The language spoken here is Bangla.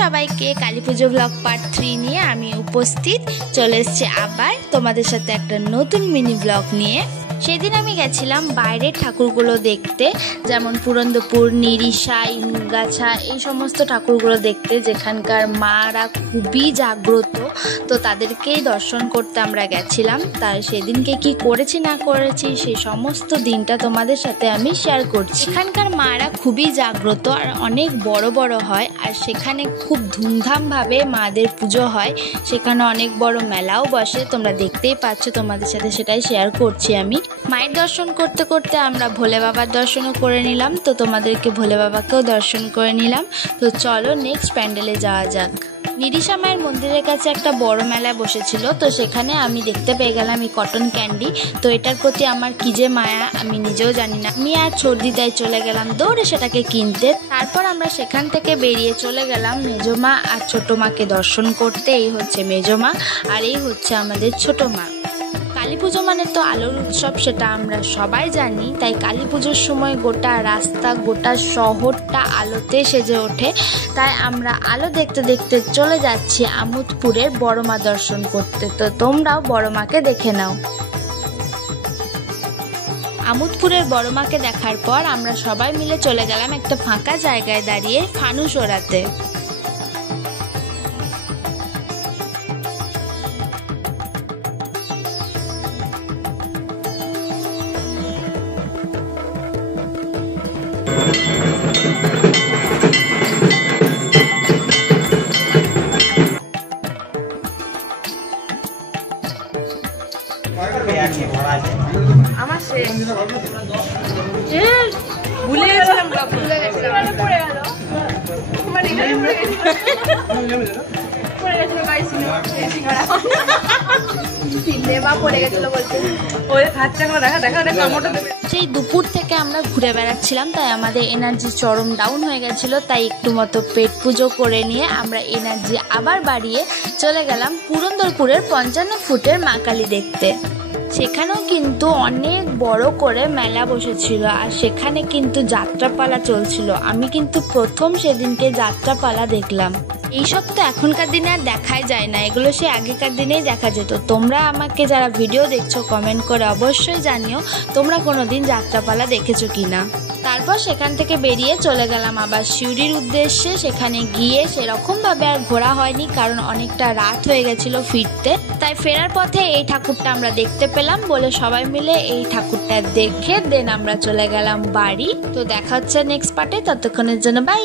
সবাইকে, কালী পুজো ব্লগ পার্ট 3 নিয়ে আমি উপস্থিত চলে এসেছি আবার তোমাদের সাথে একটা নতুন মিনি ব্লগ নিয়ে। সেদিন আমি গেছিলাম বাইরের ঠাকুরগুলো দেখতে, যেমন পুরন্দপুর, নিরিশা, ইনগাছা, এই সমস্ত ঠাকুরগুলো দেখতে, যেখানকার মারা খুবই জাগ্রত। তো তাদেরকেই দর্শন করতে আমরা গেছিলাম। তার সেদিনকে কি করেছি না করেছি সেই সমস্ত দিনটা তোমাদের সাথে আমি শেয়ার করছি। এখানকার মারা খুবই জাগ্রত আর অনেক বড় বড় হয়, আর সেখানে খুব ধুমধামভাবে মাদের পুজো হয়। সেখানে অনেক বড় মেলাও বসে, তোমরা দেখতেই পাচ্ছ, তোমাদের সাথে সেটাই শেয়ার করছি আমি। মায়ের দর্শন করতে করতে আমরা ভোলে বাবার দর্শনও করে নিলাম, তো তোমাদেরকে ভোলে বাবাকেও দর্শন করে নিলাম। তো চলো নেক্সট প্যান্ডেলে যাওয়া যাক। নিরিশা মায়ের মন্দিরের কাছে একটা বড় মেলা বসেছিল, তো সেখানে আমি দেখতে পেয়ে গেলাম এই কটন ক্যান্ডি। তো এটার প্রতি আমার কি যে মায়া আমি নিজেও জানি না। আমি আর ছোটদিদাই চলে গেলাম দৌড়ে সেটাকে কিনতে। তারপর আমরা সেখান থেকে বেরিয়ে চলে গেলাম মেজমা আর ছোট মাকে দর্শন করতে। এই হচ্ছে মেজমা আর এই হচ্ছে আমাদের ছোট মা। কালী পুজো মানে তো আলোর উৎসব, সেটা আমরা সবাই জানি। তাই কালী পুজোর সময় গোটা রাস্তা, গোটা শহরটা আলোতে সেজে ওঠে। তাই আমরা আলো দেখতে দেখতে চলে যাচ্ছি আমোদপুরের বড় মা দর্শন করতে। তো তোমরাও বড় মাকে দেখে নাও। আমোদপুরের বড় মাকে দেখার পর আমরা সবাই মিলে চলে গেলাম একটা ফাঁকা জায়গায় দাঁড়িয়ে ফানুস ওড়াতে। আমার ভুলে গেছিলাম, ভুলে গেছিলাম, পড়ে গেল, মানে পড়ে গেছিল গাইস, পড়ে গেছিল বলতে ওই খাচ্চা করে দেখা দেখা দেখা মোটা দেবে। সেই দুপুর থেকে আমরা ঘুরে বেড়াচ্ছিলাম, তাই আমাদের এনার্জি চরম ডাউন হয়ে গেছিল। তাই একটু মতো পেট পুজো করে নিয়ে আমরা এনার্জি আবার বাড়িয়ে চলে গেলাম পুরন্দরপুরের 55 ফুটের মা কালী দেখতে। সেখানেও কিন্তু অনেক বড় করে মেলা বসেছিল, আর সেখানে কিন্তু যাত্রাপালা চলছিল। আমি কিন্তু প্রথম সেদিনকে যাত্রাপালা দেখলাম। এইসব তো এখনকার দিনে আর দেখাই যায় না, এগুলো সে আগেকার দিনেই দেখা যেত। তোমরা আমাকে যারা ভিডিও দেখছো কমেন্ট করে অবশ্যই জানিও তোমরা কোনোদিন যাত্রাপালা দেখেছো কিনা। তারপর সেখান থেকে বেরিয়ে চলে গেলাম আবার সিউড়ির উদ্দেশ্যে। সেখানে গিয়ে সেরকমভাবে আর ঘোরা হয়নি, কারণ অনেকটা রাত হয়ে গেছিল ফিরতে। তাই ফেরার পথে এই ঠাকুরটা আমরা দেখতে পেলাম বলে সবাই মিলে এই ঠাকুরটা দেখে দেন আমরা চলে গেলাম বাড়ি। তো দেখা হচ্ছে নেক্সট পার্টে, ততক্ষণের জন্য বাই।